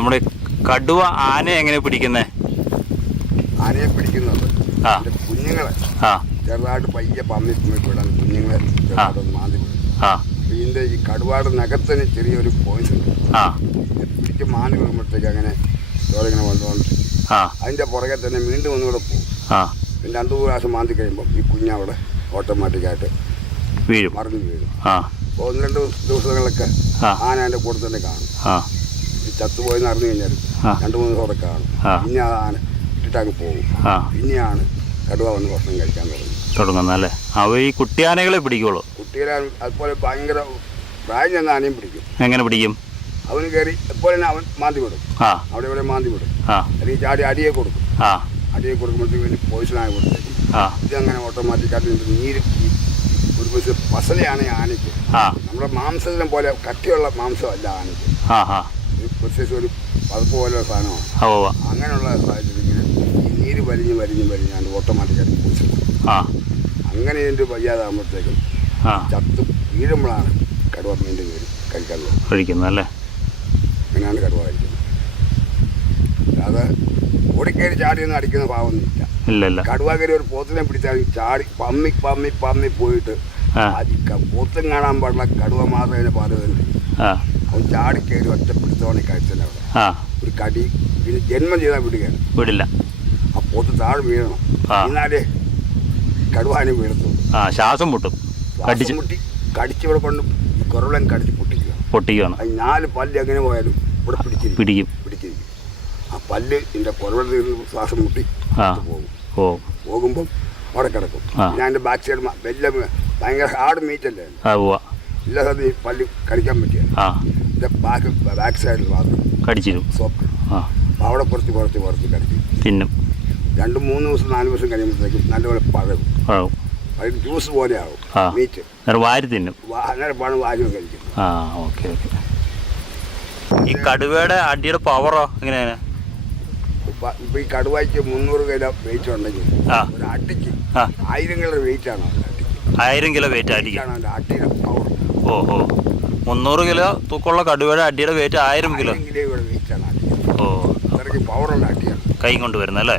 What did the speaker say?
നമ്മുടെ കടുവ ആനയെ എങ്ങനെ പിടിക്കുന്നേ? ആനയെ പിടിക്കുന്നത് കുഞ്ഞുങ്ങളെ ചെറുതായിട്ട് പയ്യെ പന്നി വിടാൻ കുഞ്ഞുങ്ങളെ ചെറുതായിട്ടൊന്ന് മാന്തി വിടും. ഇതിൻ്റെ ഈ കടുവയുടെ നഖത്തിന് ചെറിയൊരു പോയിന്റ് ഉണ്ട്. പിടിച്ച് മാന്തി വിടുമ്പോഴത്തേക്ക് അങ്ങനെ ചോറിങ്ങനെ വന്നുകൊണ്ട് അതിൻ്റെ പുറകെ തന്നെ വീണ്ടും ഒന്നുകൂടെ പോകും. പിന്നെ 2 പ്രാവശ്യം മാന്തി കഴിയുമ്പോൾ ഈ കുഞ്ഞവിടെ ഓട്ടോമാറ്റിക്കായിട്ട് വീഴും, മറിഞ്ഞു വീഴും. അപ്പോൾ 1-2 ദിവസങ്ങളിലൊക്കെ ആന അതിൻ്റെ കൂടെ തന്നെ കാണും. ഈ ചത്തുപോയെന്ന് അറിഞ്ഞു കഴിഞ്ഞാൽ 2-3 ദിവസം കാണും. പിന്നെ ആ ആന ഇട്ടിട്ടങ്ങ് പോകും. പിന്നെയാണ് കടുവ വന്ന് ഭക്ഷണം കഴിക്കാൻ തുടങ്ങുന്നല്ലേ? അവ ഈ കുട്ടിയാനകളെ പിടിക്കുള്ളൂ. കുട്ടികളെ അതുപോലെ ഭയങ്കര പ്രായം ചെന്ന ആനയും പിടിക്കും. എങ്ങനെ പിടിക്കും? അവന് കയറി എപ്പോൾ തന്നെ അവൻ മാന്തി വിടും. അവിടെ ഇവിടെ മാന്തി വിടും. അല്ലെങ്കിൽ ചാടി അടിയെ കൊടുക്കും. അടിയെ കൊടുക്കുമ്പോഴത്തേക്ക് വലിയ പോയിസണായി കൊടുത്തേക്കും. ഇതങ്ങനെ ഓട്ടോമാറ്റിക്കായിട്ട് നീര് ഒരു പക്ഷേ പസലയാണ് ആനയ്ക്ക്. നമ്മുടെ മാംസത്തിനെ പോലെ കട്ടിയുള്ള മാംസമല്ല ആനയ്ക്ക്. പ്രത്യേകിച്ച് ഒരു പതപ്പ് പോലെയുള്ള സാധനമാണ്. അങ്ങനെയുള്ള സാഹചര്യത്തിൽ ഇങ്ങനെ ഈ നീര് വലിഞ്ഞാണ്ട് ഓട്ടോമാറ്റിക്കായിട്ട് കുടിച്ചിട്ട് അങ്ങനെ ഇതിൻ്റെ വയ്യാതാകുമ്പോഴത്തേക്കും ചത്ത് വീഴുമ്പോഴാണ് കടുവ വീണ്ടും കയറി കഴിക്കുന്നത്. അങ്ങനെയാണ് കടുവ കഴിക്കുന്നത്. അല്ലാതെ ഓടിക്കയറി ചാടിയൊന്നും അടിക്കുന്ന ഭാവമൊന്നുമില്ല. കടുവ കയറി ഒരു പോത്തിനെ പിടിച്ചാൽ ചാടി പമ്മി പോയിട്ട് പോത്തും കാണാൻ പാടില്ല, കടുവ മാത്രം അതിനെ പാടുന്നുണ്ട്. അവൻ ചാടി കയറി ഒറ്റപ്പെടുത്തോണി കഴിച്ചല്ലേ അവിടെ ഒരു കടി. പിന്നെ ജന്മം ചെയ്താൽ വിടില്ല. ആ പോത്ത് താഴെ വീഴണം. എന്നാലേ കടുവാനും വീഴത്തുള്ളൂ. ശ്വാസം മുട്ടും. മുട്ടി കടിച്ചിവിടെ കൊണ്ട് കുറവളം കടിച്ച് പൊട്ടിക്കുകയാണ്. 4 പല്ല് എങ്ങനെ പോയാലും ഇവിടെ പിടിച്ചിരിക്കും. ആ പല്ല് ഇതിൻ്റെ കുറവളത്തിൽ ശ്വാസം മുട്ടി പോകുമ്പം അവിടെ കിടക്കും. ഞാൻ എൻ്റെ ബാക്ക് സൈഡ് വലിയ ഭയങ്കര ഹാർഡ് മീറ്റല്ലേ, എല്ലാ സ്ഥലത്തും ഈ പല്ല് കടിക്കാൻ പറ്റിയ എൻ്റെ ബാക്ക് സൈഡിൽ മാത്രം കടിച്ചിരും സോപ്പ്. അപ്പം അവിടെ കുറച്ച് കടിച്ചു തിന്നും. 2-3 ദിവസം 4 ദിവസം കഴിയുമ്പോഴത്തേക്കും നല്ലപോലെ പഴകും. അതിന് ജ്യൂസ് പോലെ ആവും മീറ്റ്. വാരി തിന്നും. അങ്ങനെ പണം വാരിയും കഴിക്കും. ഈ കടുവയുടെ അടിയുടെ പവറോ എങ്ങനെയാണ്? ഇപ്പൊ ഈ കടുവയ്ക്ക് 300 കിലോ വെയിറ്റ് ഉണ്ടെങ്കിൽ ഒരു അട്ടിക്ക് 1000 കിലോ വെയിറ്റ് ആണ്. 1000 കിലോ വെയിറ്റ് ആയിരിക്കും അട്ടിയുടെ പവർ. 300 കിലോ തൂക്കമുള്ള കടുവയുടെ അടിയുടെ വെയിറ്റ് 1000 കിലോ വെയിറ്റ് ആണ്. അത്രയ്ക്ക് പവറുള്ള അട്ടിയാണ് കൈ കൊണ്ട് വരുന്നല്ലേ?